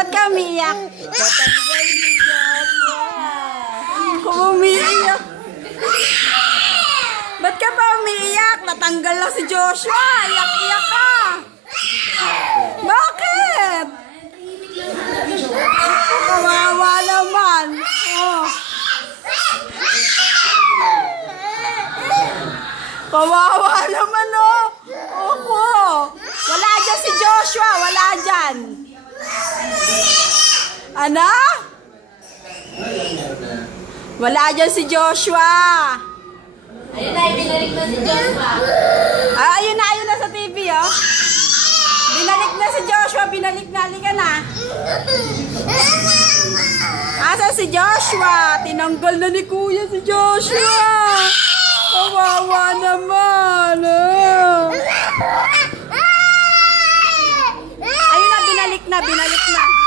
Ba't ka umiiyak? Kung umiiyak. Ba't ka pa umiiyak? Natanggal lang si Joshua. Iyak-iyak ka. Bakit? Kawawa naman. Oh. Kawawa naman, oh. Opo. Wala dyan si Joshua. Wala dyan. Ano? Wala dyan si Joshua. Ayun na, binalik na si Joshua. Ah, ayun na sa TV, oh. Binalik na si Joshua. Binalik na. Halika na. Asa si Joshua? Tinanggal na ni Kuya si Joshua. Kawawa naman. Ayun na, binalik na.